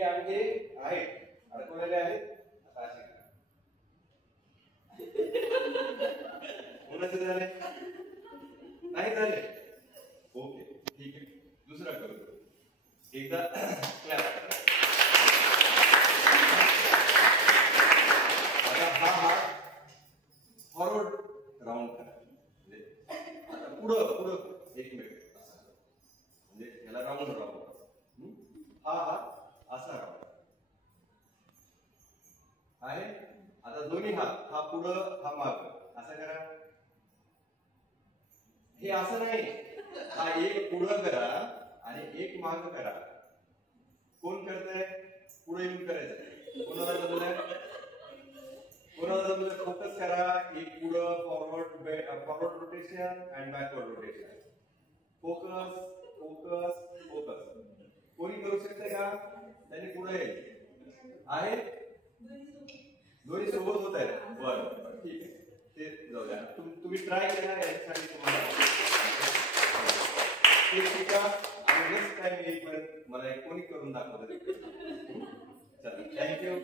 हे आणखी आहेत अडकवलेले आहेत. आता असे कोणाचे झाले नाही झाले. ओके ठीक आहे दुसरा करू. एकदा क्लॅप करा. आता हा हात फॉरवर्ड राऊंड करा. आता पुढं पुढं एक मिनिट असा म्हणजे याला राऊंड राऊंड. हा हात असा राऊंड आहे. आता दोन्ही हात हा पुढं हा माग असं करा. हे असं नाही. हा एक पुढं करा आणि एक माग करा. कोण करतंय पुढे येऊन करायचं. कोणाला जमलंय कोणाला जमलं फोकस करा. एक पुढं forward rotation and backward rotation. Focus focus focus. कोणी करू शकते का त्यांनी पुढे आहे. दोन्ही सोबत होत आहे. बरं ठीक आहे ते जाऊ द्या. तुम्ही ट्राय करा यासाठी तुम्हाला ते शिका आणि नेक्स्ट टाइम येईपर्यंत मला एक कोणी करून दाखवलं. चला थँक्यू.